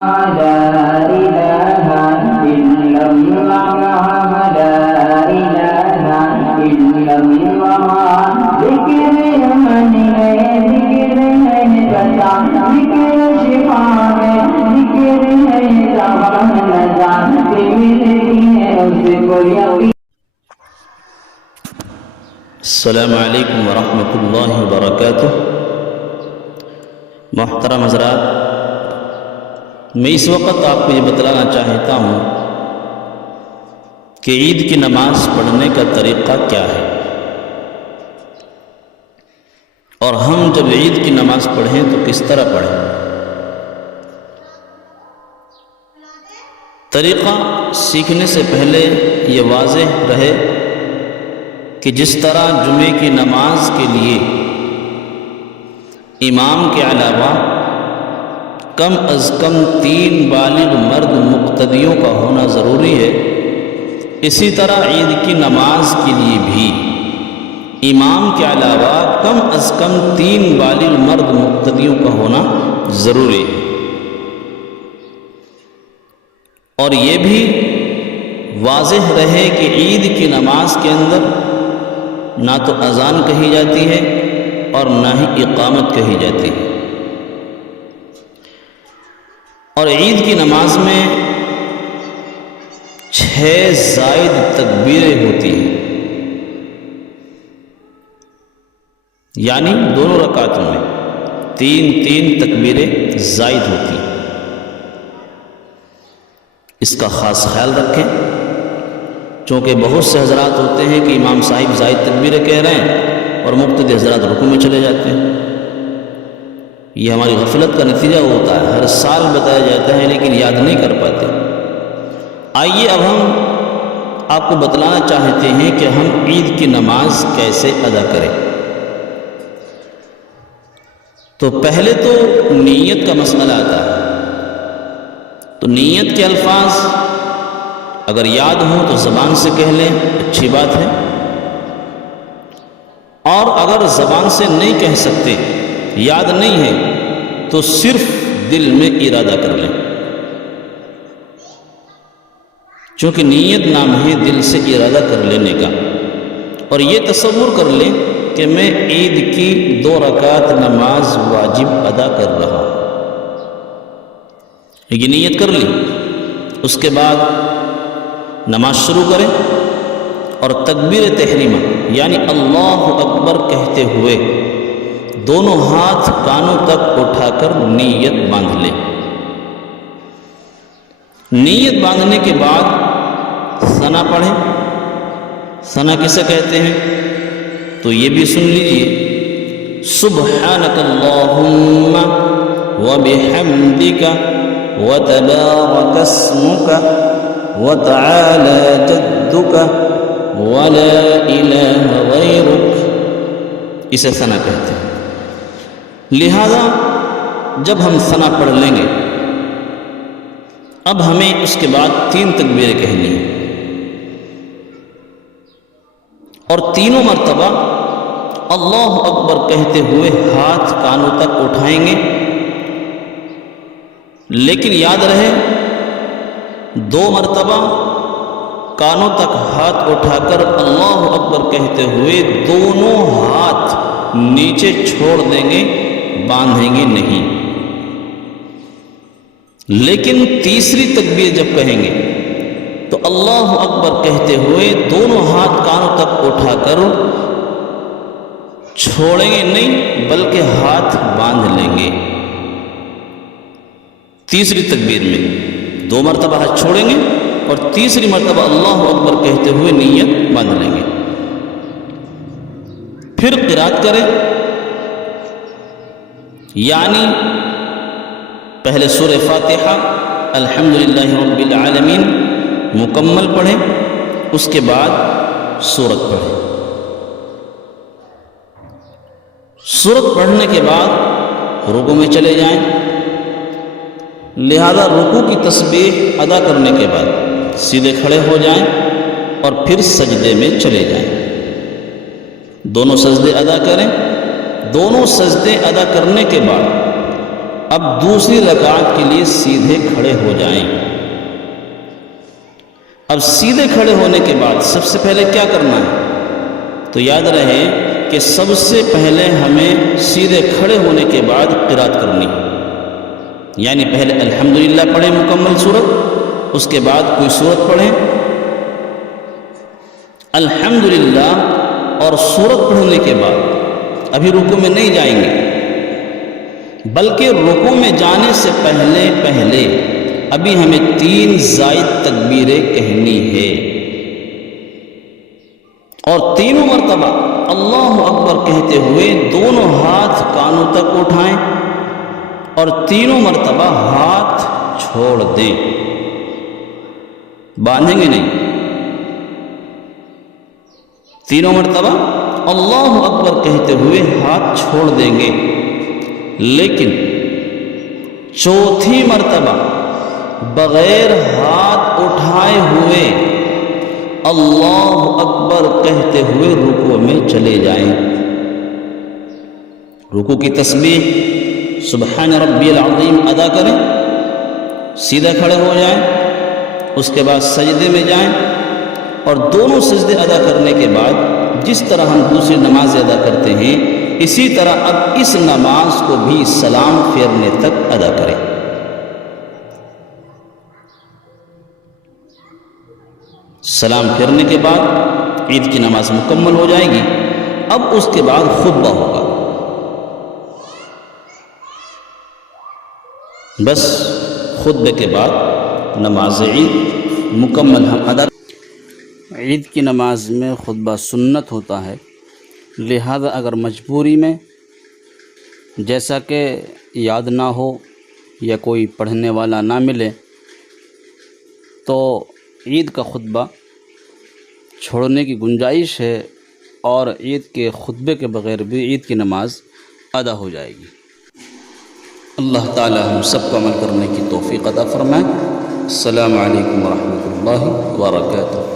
لا إله إلا الله لا إله إلا الله ذكر من ذكر ہے بتا ذکر شفا میں ذکر ہے دوا نجات ملتی ہے اس کو یقین۔ السلام علیکم ورحمۃ اللہ وبرکاتہ۔ محترم حضرات، میں اس وقت آپ کو یہ بتلانا چاہتا ہوں کہ عید کی نماز پڑھنے کا طریقہ کیا ہے، اور ہم جب عید کی نماز پڑھیں تو کس طرح پڑھیں۔ طریقہ سیکھنے سے پہلے یہ واضح رہے کہ جس طرح جمعے کی نماز کے لیے امام کے علاوہ کم از کم 3 بالغ مرد مقتدیوں کا ہونا ضروری ہے، اسی طرح عید کی نماز کے لیے بھی امام کے علاوہ کم از کم 3 بالغ مرد مقتدیوں کا ہونا ضروری ہے۔ اور یہ بھی واضح رہے کہ عید کی نماز کے اندر نہ تو اذان کہی جاتی ہے اور نہ ہی اقامت کہی جاتی ہے، اور عید کی نماز میں 6 زائد تکبیریں ہوتی ہیں، یعنی دونوں رکعتوں میں 3 تکبیریں زائد ہوتی ہیں۔ اس کا خاص خیال رکھیں، چونکہ بہت سے حضرات ہوتے ہیں کہ امام صاحب زائد تکبیریں کہہ رہے ہیں اور مقتدی حضرات رکوع میں چلے جاتے ہیں۔ یہ ہماری غفلت کا نتیجہ ہوتا ہے، ہر سال بتایا جاتا ہے لیکن یاد نہیں کر پاتے۔ آئیے اب ہم آپ کو بتلانا چاہتے ہیں کہ ہم عید کی نماز کیسے ادا کریں۔ تو پہلے تو نیت کا مسئلہ آتا ہے، تو نیت کے الفاظ اگر یاد ہوں تو زبان سے کہہ لیں، اچھی بات ہے، اور اگر زبان سے نہیں کہہ سکتے، یاد نہیں ہے، تو صرف دل میں ارادہ کر لیں، چونکہ نیت نام ہے دل سے ارادہ کر لینے کا۔ اور یہ تصور کر لیں کہ میں عید کی 2 رکعت نماز واجب ادا کر رہا ہوں، یہ نیت کر لی۔ اس کے بعد نماز شروع کریں اور تکبیر تحریمہ یعنی اللہ اکبر کہتے ہوئے دونوں ہاتھ کانوں تک اٹھا کر نیت باندھ لیں۔ نیت باندھنے کے بعد ثنا پڑھیں۔ ثنا کسے کہتے ہیں تو یہ بھی سن لیجئے، سبحانک اللہم وبحمدک وتبارک اسمک وتعالی جدک ولا الہ غیرک، اسے ثنا کہتے ہیں۔ لہذا جب ہم ثنا پڑھ لیں گے، اب ہمیں اس کے بعد 3 تکبیریں کہنی ہیں، اور تینوں مرتبہ اللہ اکبر کہتے ہوئے ہاتھ کانوں تک اٹھائیں گے، لیکن یاد رہے 2 مرتبہ کانوں تک ہاتھ اٹھا کر اللہ اکبر کہتے ہوئے دونوں ہاتھ نیچے چھوڑ دیں گے، باندھیں گے نہیں۔ لیکن تیسری تکبیر جب کہیں گے تو اللہ اکبر کہتے ہوئے دونوں ہاتھ کانوں تک اٹھا کر چھوڑیں گے نہیں بلکہ ہاتھ باندھ لیں گے۔ تیسری تکبیر میں 2 مرتبہ ہاتھ چھوڑیں گے اور تیسری مرتبہ اللہ اکبر کہتے ہوئے نیت باندھ لیں گے۔ پھر قرات کریں، یعنی پہلے سورہ فاتحہ الحمدللہ رب العالمین مکمل پڑھیں، اس کے بعد سورت پڑھیں۔ سورت پڑھنے کے بعد رکوع میں چلے جائیں، لہذا رکوع کی تسبیح ادا کرنے کے بعد سیدھے کھڑے ہو جائیں اور پھر سجدے میں چلے جائیں، دونوں سجدے ادا کریں۔ دونوں سجدے ادا کرنے کے بعد اب دوسری رکعت کے لیے سیدھے کھڑے ہو جائیں۔ اب سیدھے کھڑے ہونے کے بعد سب سے پہلے کیا کرنا ہے؟ تو یاد رہے کہ سب سے پہلے ہمیں سیدھے کھڑے ہونے کے بعد قرات کرنی ہے، یعنی پہلے الحمدللہ پڑھیں مکمل سورت، اس کے بعد کوئی سورت پڑھیں۔ الحمدللہ اور سورت پڑھنے کے بعد ابھی رکوع میں نہیں جائیں گے، بلکہ رکوع میں جانے سے پہلے ابھی ہمیں 3 زائد تکبیریں کہنی ہے، اور تینوں مرتبہ اللہ اکبر کہتے ہوئے دونوں ہاتھ کانوں تک اٹھائیں اور تینوں مرتبہ ہاتھ چھوڑ دیں، باندھیں گے نہیں۔ تینوں مرتبہ اللہ اکبر کہتے ہوئے ہاتھ چھوڑ دیں گے، لیکن چوتھی مرتبہ بغیر ہاتھ اٹھائے ہوئے اللہ اکبر کہتے ہوئے رکوع میں چلے جائیں۔ رکوع کی تسبیح سبحان ربی العظیم ادا کریں، سیدھا کھڑے ہو جائیں، اس کے بعد سجدے میں جائیں، اور دونوں سجدے ادا کرنے کے بعد جس طرح ہم دوسری نماز ادا کرتے ہیں اسی طرح اب اس نماز کو بھی سلام پھیرنے تک ادا کریں۔ سلام پھیرنے کے بعد عید کی نماز مکمل ہو جائے گی۔ اب اس کے بعد خطبہ ہوگا، بس خطبے کے بعد نماز عید مکمل ہم ادا۔ عید کی نماز میں خطبہ سنت ہوتا ہے، لہذا اگر مجبوری میں جیسا کہ یاد نہ ہو یا کوئی پڑھنے والا نہ ملے تو عید کا خطبہ چھوڑنے کی گنجائش ہے، اور عید کے خطبے کے بغیر بھی عید کی نماز ادا ہو جائے گی۔ اللہ تعالی ہم سب کو عمل کرنے کی توفیق عطا فرمائے۔ السلام علیکم ورحمۃ اللہ وبرکاتہ۔